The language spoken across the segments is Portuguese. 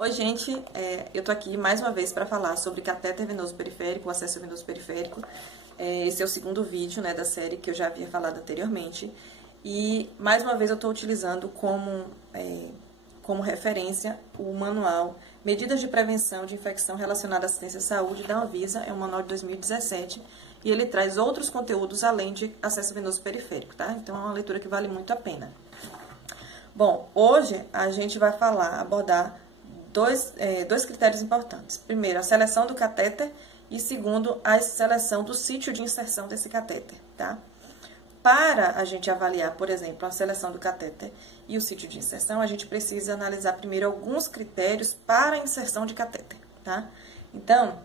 Oi, gente, eu tô aqui mais uma vez para falar sobre catéter venoso periférico, acesso venoso periférico. Esse é o segundo vídeo, né, da série que eu já havia falado anteriormente. E, mais uma vez, eu estou utilizando como referência o manual Medidas de Prevenção de Infecção Relacionada à Assistência à Saúde da Anvisa, é um manual de 2017, e ele traz outros conteúdos além de acesso venoso periférico, tá? Então, é uma leitura que vale muito a pena. Bom, hoje a gente vai abordar dois critérios importantes. Primeiro, a seleção do catéter e segundo, a seleção do sítio de inserção desse catéter, tá? Para a gente avaliar, por exemplo, a seleção do catéter e o sítio de inserção, a gente precisa analisar primeiro alguns critérios para a inserção de catéter, tá? Então,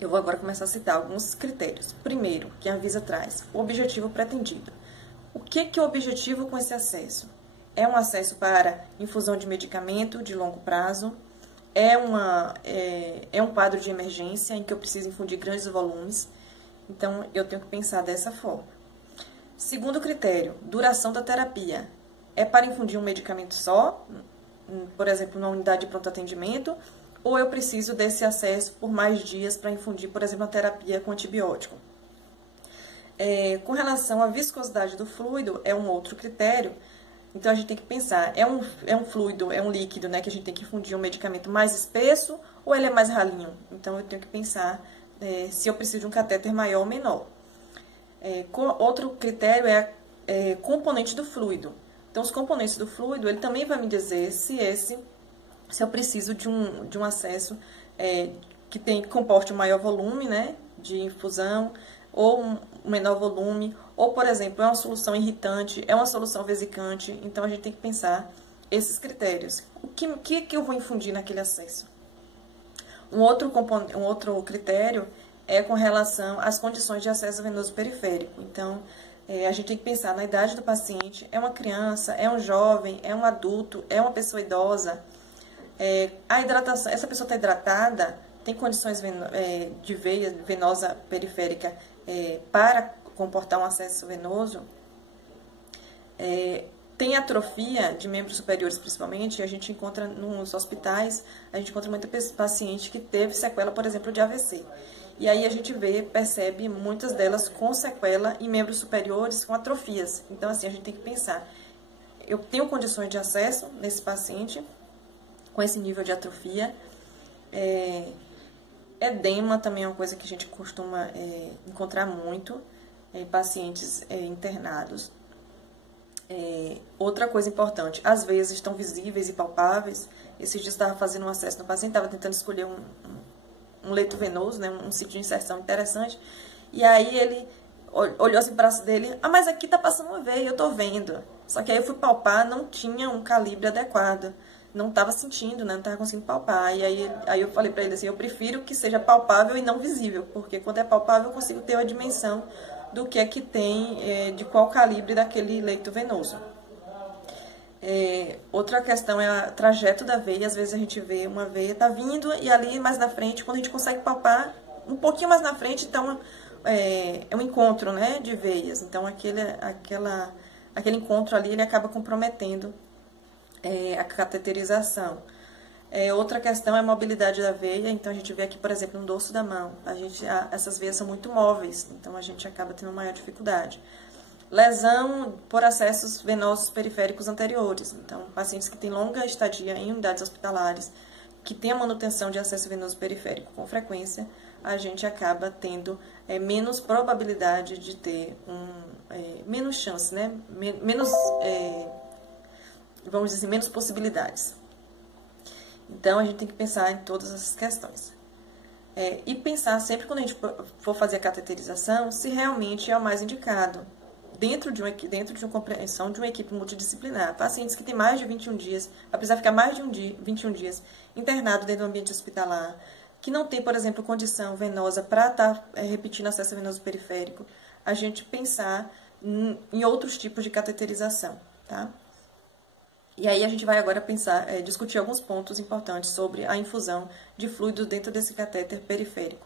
eu vou agora começar a citar alguns critérios. Primeiro, que a Anvisa traz, o objetivo pretendido. O que é o objetivo com esse acesso? É um acesso para infusão de medicamento de longo prazo, é um quadro de emergência em que eu preciso infundir grandes volumes, então eu tenho que pensar dessa forma. Segundo critério, duração da terapia. É para infundir um medicamento só, por exemplo, na unidade de pronto atendimento, ou eu preciso desse acesso por mais dias para infundir, por exemplo, a terapia com antibiótico. Com relação à viscosidade do fluido, é um outro critério. Então, a gente tem que pensar, é um fluido, é um líquido, né, que a gente tem que infundir um medicamento mais espesso ou ele é mais ralinho? Então, eu tenho que pensar se eu preciso de um catéter maior ou menor. Outro critério é componente do fluido. Então, os componentes do fluido, ele também vai me dizer se eu preciso de um acesso que comporte um maior volume, né, de infusão, ou um menor volume, ou, por exemplo, é uma solução irritante, é uma solução vesicante. Então, a gente tem que pensar esses critérios. O que eu vou infundir naquele acesso? Um outro critério é com relação às condições de acesso venoso periférico. Então, a gente tem que pensar na idade do paciente, é uma criança, é um jovem, é um adulto, é uma pessoa idosa. A hidratação, essa pessoa está hidratada, tem condições de veia venosa periférica para comportar um acesso venoso, tem atrofia de membros superiores principalmente, a gente encontra nos hospitais, a gente encontra muita paciente que teve sequela, por exemplo, de AVC. E aí a gente percebe muitas delas com sequela em membros superiores com atrofias. Então, assim, a gente tem que pensar, eu tenho condições de acesso nesse paciente com esse nível de atrofia. Edema também é uma coisa que a gente costuma encontrar muito em pacientes internados. Outra coisa importante, as veias estão visíveis e palpáveis. Esses dias eu estava fazendo um acesso no paciente, estava tentando escolher um leito venoso, né, um sítio de inserção interessante, e aí ele olhou assim para o braço dele, mas aqui está passando uma veia, eu estou vendo. Só que aí eu fui palpar, não tinha um calibre adequado, não estava sentindo, né, não estava conseguindo palpar, e aí eu falei para ele assim, eu prefiro que seja palpável e não visível, porque quando é palpável eu consigo ter a dimensão do que é que tem, de qual calibre daquele leito venoso. Outra questão é o trajeto da veia. Às vezes a gente vê uma veia tá vindo e ali mais na frente, quando a gente consegue palpar um pouquinho mais na frente, então é um encontro, né, de veias. Então aquele encontro ali ele acaba comprometendo a cateterização. Outra questão é a mobilidade da veia. Então a gente vê aqui, por exemplo, no dorso da mão, essas veias são muito móveis, então a gente acaba tendo maior dificuldade. Lesão por acessos venosos periféricos anteriores. Então, pacientes que têm longa estadia em unidades hospitalares, que têm a manutenção de acesso venoso periférico com frequência, a gente acaba tendo menos probabilidade de ter menos chance, né? Vamos dizer, menos possibilidades. Então, a gente tem que pensar em todas essas questões. E pensar sempre quando a gente for fazer a cateterização, se realmente é o mais indicado. Dentro de uma compreensão de uma equipe multidisciplinar. Pacientes que têm mais de 21 dias, apesar de ficar mais de 21 dias internado dentro do ambiente hospitalar, que não tem, por exemplo, condição venosa para estar repetindo acesso venoso periférico, a gente pensar em outros tipos de cateterização, tá? E aí a gente vai agora discutir alguns pontos importantes sobre a infusão de fluidos dentro desse catéter periférico,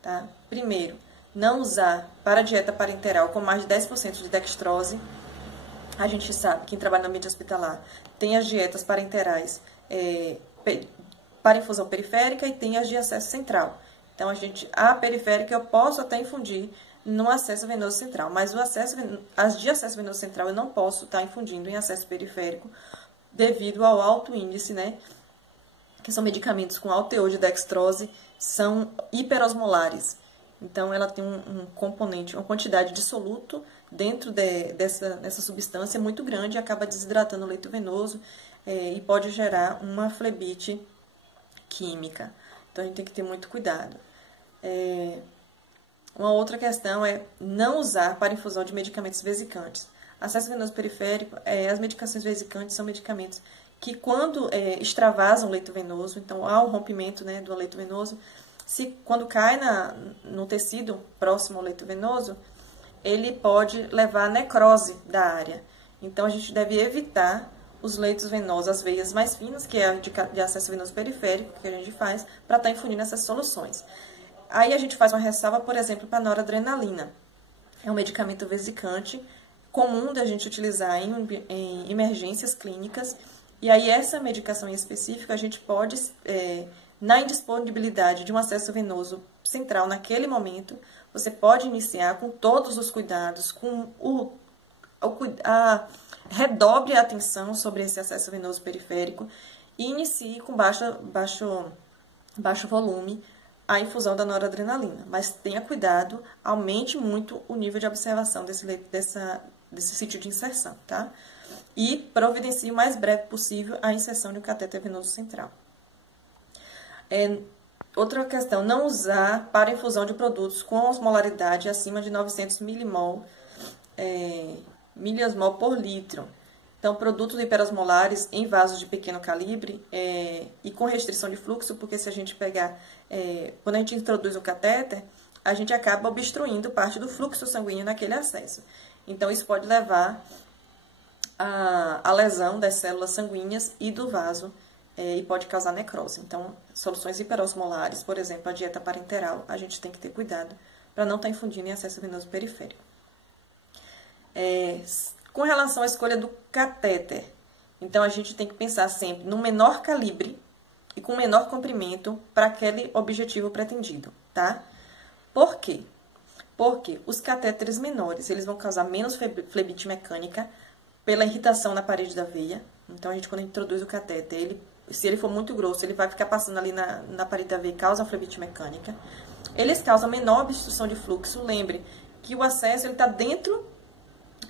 tá? Primeiro, não usar para dieta parenteral com mais de 10% de dextrose. A gente sabe, quem trabalha no ambiente hospitalar, tem as dietas parenterais para infusão periférica e tem as de acesso central. Então, a periférica eu posso até infundir no acesso venoso central, mas as de acesso venoso central eu não posso estar infundindo em acesso periférico devido ao alto índice, né? Que são medicamentos com alto teor de dextrose, são hiperosmolares. Então, ela tem um componente, uma quantidade de soluto dentro dessa substância muito grande e acaba desidratando o leito venoso e pode gerar uma flebite química. Então, a gente tem que ter muito cuidado. Uma outra questão é não usar para infusão de medicamentos vesicantes. Acesso venoso periférico, as medicações vesicantes são medicamentos que quando extravasam o leito venoso, então há um rompimento, né, do leito venoso, quando cai no tecido próximo ao leito venoso, ele pode levar à necrose da área. Então, a gente deve evitar os leitos venosos, as veias mais finas, que é a de acesso venoso periférico, que a gente faz, para estar infundindo essas soluções. Aí, a gente faz uma ressalva, por exemplo, para a noradrenalina. É um medicamento vesicante, comum da gente utilizar em emergências clínicas. E aí, essa medicação em específico, a gente pode, na indisponibilidade de um acesso venoso central naquele momento, você pode iniciar com todos os cuidados, redobre a atenção sobre esse acesso venoso periférico e inicie com baixo volume a infusão da noradrenalina. Mas tenha cuidado, aumente muito o nível de observação desse sítio de inserção, tá? E providencie o mais breve possível a inserção de um catéter venoso central. Outra questão, não usar para infusão de produtos com osmolaridade acima de 900 milimol por litro. Então, produtos hiperosmolares em vasos de pequeno calibre e com restrição de fluxo, porque se a gente pegar, quando a gente introduz o catéter, a gente acaba obstruindo parte do fluxo sanguíneo naquele acesso. Então, isso pode levar à lesão das células sanguíneas e do vaso e pode causar necrose. Então, soluções hiperosmolares, por exemplo, a dieta parenteral, a gente tem que ter cuidado para não estar infundindo em acesso venoso periférico. Com relação à escolha do catéter, então a gente tem que pensar sempre no menor calibre e com menor comprimento para aquele objetivo pretendido, tá? Por quê? Porque os catéteres menores, eles vão causar menos flebite mecânica pela irritação na parede da veia. Então, quando a gente introduz o catéter, se ele for muito grosso, ele vai ficar passando ali na parede da veia e causa flebite mecânica. Eles causam menor obstrução de fluxo. Lembre que o acesso está dentro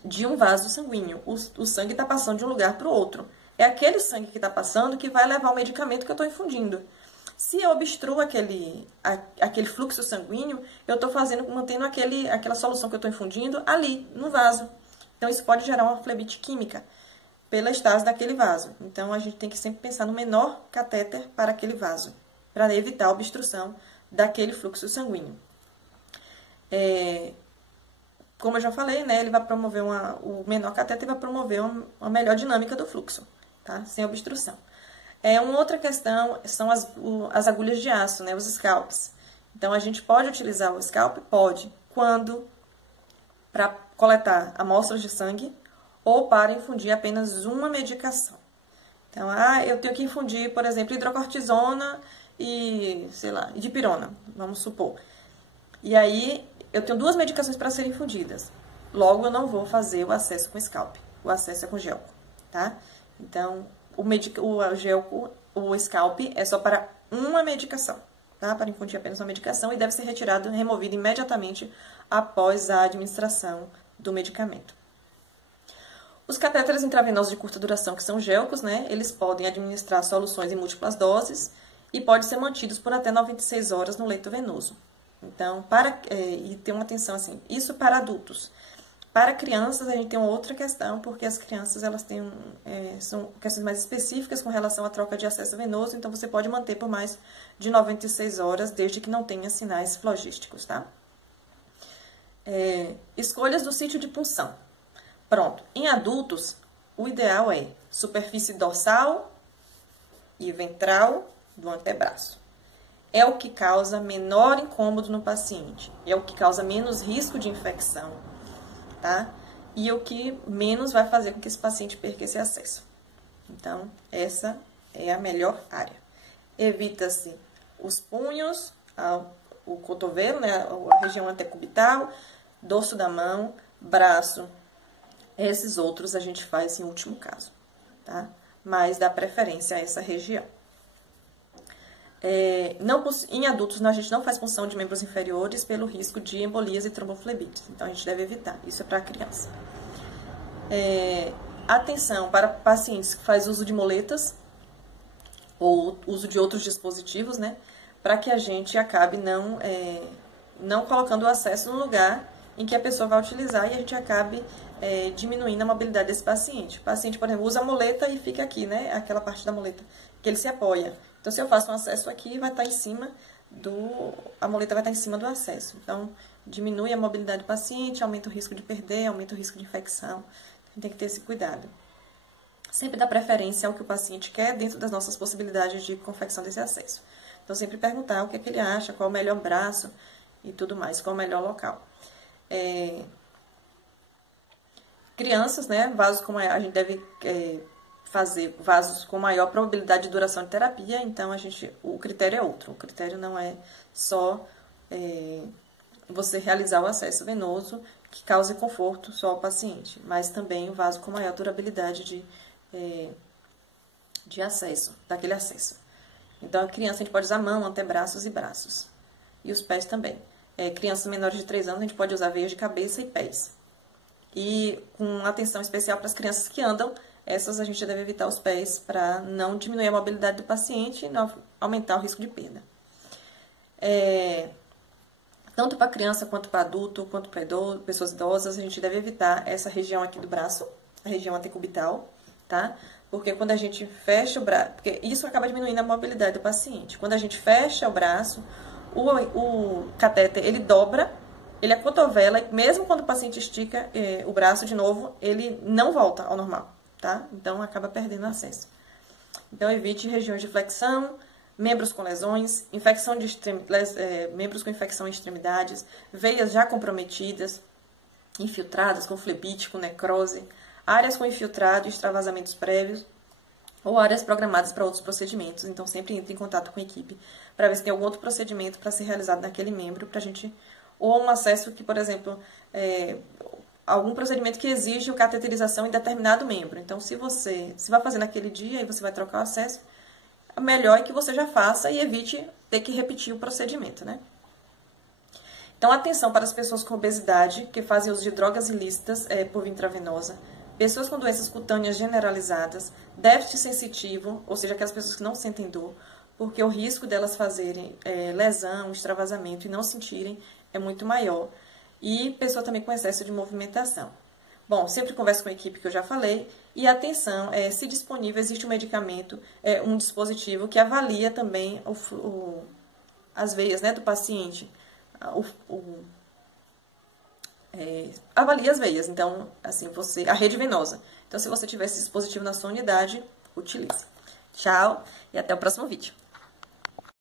de um vaso sanguíneo. O sangue está passando de um lugar para o outro. É aquele sangue que está passando que vai levar o medicamento que eu estou infundindo. Se eu obstruo aquele fluxo sanguíneo, eu estou mantendo aquela solução que eu estou infundindo ali, no vaso. Então, isso pode gerar uma flebite química pela estase daquele vaso. Então, a gente tem que sempre pensar no menor catéter para aquele vaso, para evitar a obstrução daquele fluxo sanguíneo. Como eu já falei, né, ele vai promover o menor catéter vai promover uma melhor dinâmica do fluxo, tá? Sem obstrução. Uma outra questão são as agulhas de aço, né, os scalps. Então, a gente pode utilizar o scalp? Pode. Quando? Para coletar amostras de sangue ou para infundir apenas uma medicação. Então, eu tenho que infundir, por exemplo, hidrocortisona e, sei lá, dipirona, vamos supor. E aí, eu tenho 2 medicações para serem infundidas. Logo, eu não vou fazer o acesso com scalp. O acesso é com gelco, tá? Então, o scalp é só para uma medicação, tá? Para infundir apenas uma medicação e deve ser removido imediatamente após a administração do medicamento. Os catéteres intravenosos de curta duração, que são gelcos, né? Eles podem administrar soluções em múltiplas doses e podem ser mantidos por até 96 horas no leito venoso. Então, e tem uma atenção assim, isso para adultos. Para crianças, a gente tem uma outra questão, porque as crianças elas são questões mais específicas com relação à troca de acesso venoso, então você pode manter por mais de 96 horas, desde que não tenha sinais flogísticos, tá? Escolhas do sítio de punção. Pronto, em adultos, o ideal é superfície dorsal e ventral do antebraço. É o que causa menor incômodo no paciente, é o que causa menos risco de infecção, tá? E o que menos vai fazer com que esse paciente perca esse acesso. Então, essa é a melhor área. evita-se os punhos, o cotovelo, né, a região antecubital, dorso da mão, braço. Esses outros a gente faz em último caso, tá? Mas dá preferência a essa região. Em adultos, a gente não faz punção de membros inferiores pelo risco de embolias e tromboflebites. Então, a gente deve evitar. Isso é para criança. Atenção para pacientes que fazem uso de moletas ou uso de outros dispositivos, né? Para que a gente acabe não colocando o acesso no lugar em que a pessoa vai utilizar e a gente acabe diminuindo a mobilidade desse paciente. O paciente, por exemplo, usa a muleta e fica aqui, né? Aquela parte da muleta que ele se apoia. Então, se eu faço um acesso aqui, vai estar em cima a muleta vai estar em cima do acesso. Então, diminui a mobilidade do paciente, aumenta o risco de perder, aumenta o risco de infecção. A gente tem que ter esse cuidado. Sempre dá preferência ao que o paciente quer dentro das nossas possibilidades de confecção desse acesso. Então, sempre perguntar o que é que ele acha, qual é o melhor braço e tudo mais, qual é o melhor local. Crianças, né, vasos como a gente deve fazer vasos com maior probabilidade de duração de terapia, então o critério é outro. O critério não é só você realizar o acesso venoso que cause conforto só ao paciente, mas também o vaso com maior durabilidade de acesso, daquele acesso. Então, a criança a gente pode usar mão, antebraços e braços. E os pés também. Crianças menores de 3 anos a gente pode usar veias de cabeça e pés. E com atenção especial para as crianças que andam, essas a gente deve evitar os pés para não diminuir a mobilidade do paciente e não aumentar o risco de perda. Tanto para criança quanto para adulto, quanto para pessoas idosas, a gente deve evitar essa região aqui do braço, a região antecubital, tá? Porque quando a gente fecha o braço, porque isso acaba diminuindo a mobilidade do paciente. Quando a gente fecha o braço, o catéter, ele dobra, ele acotovela, e mesmo quando o paciente estica o braço de novo, ele não volta ao normal, tá? Então, acaba perdendo acesso. Então, evite regiões de flexão, membros com lesões, membros com infecção em extremidades, veias já comprometidas, infiltradas com flebite, com necrose, áreas com infiltrado e extravasamentos prévios, ou áreas programadas para outros procedimentos. Então, sempre entre em contato com a equipe para ver se tem algum outro procedimento para ser realizado naquele membro, para a gente... Ou um acesso que, por exemplo, algum procedimento que exige cateterização em determinado membro. Então, se vai fazer naquele dia e você vai trocar o acesso, o melhor é que você já faça e evite ter que repetir o procedimento, né? Então, atenção para as pessoas com obesidade que fazem uso de drogas ilícitas por via intravenosa, pessoas com doenças cutâneas generalizadas, déficit sensitivo, ou seja, aquelas pessoas que não sentem dor, porque o risco delas fazerem lesão, extravasamento e não sentirem é muito maior. E pessoa também com excesso de movimentação. Bom, sempre converse com a equipe que eu já falei. E atenção, se disponível, existe um medicamento, um dispositivo que avalia também as veias, né, do paciente. Avalia as veias, então, assim, a rede venosa. Então, se você tiver esse dispositivo na sua unidade, utilize. Tchau e até o próximo vídeo.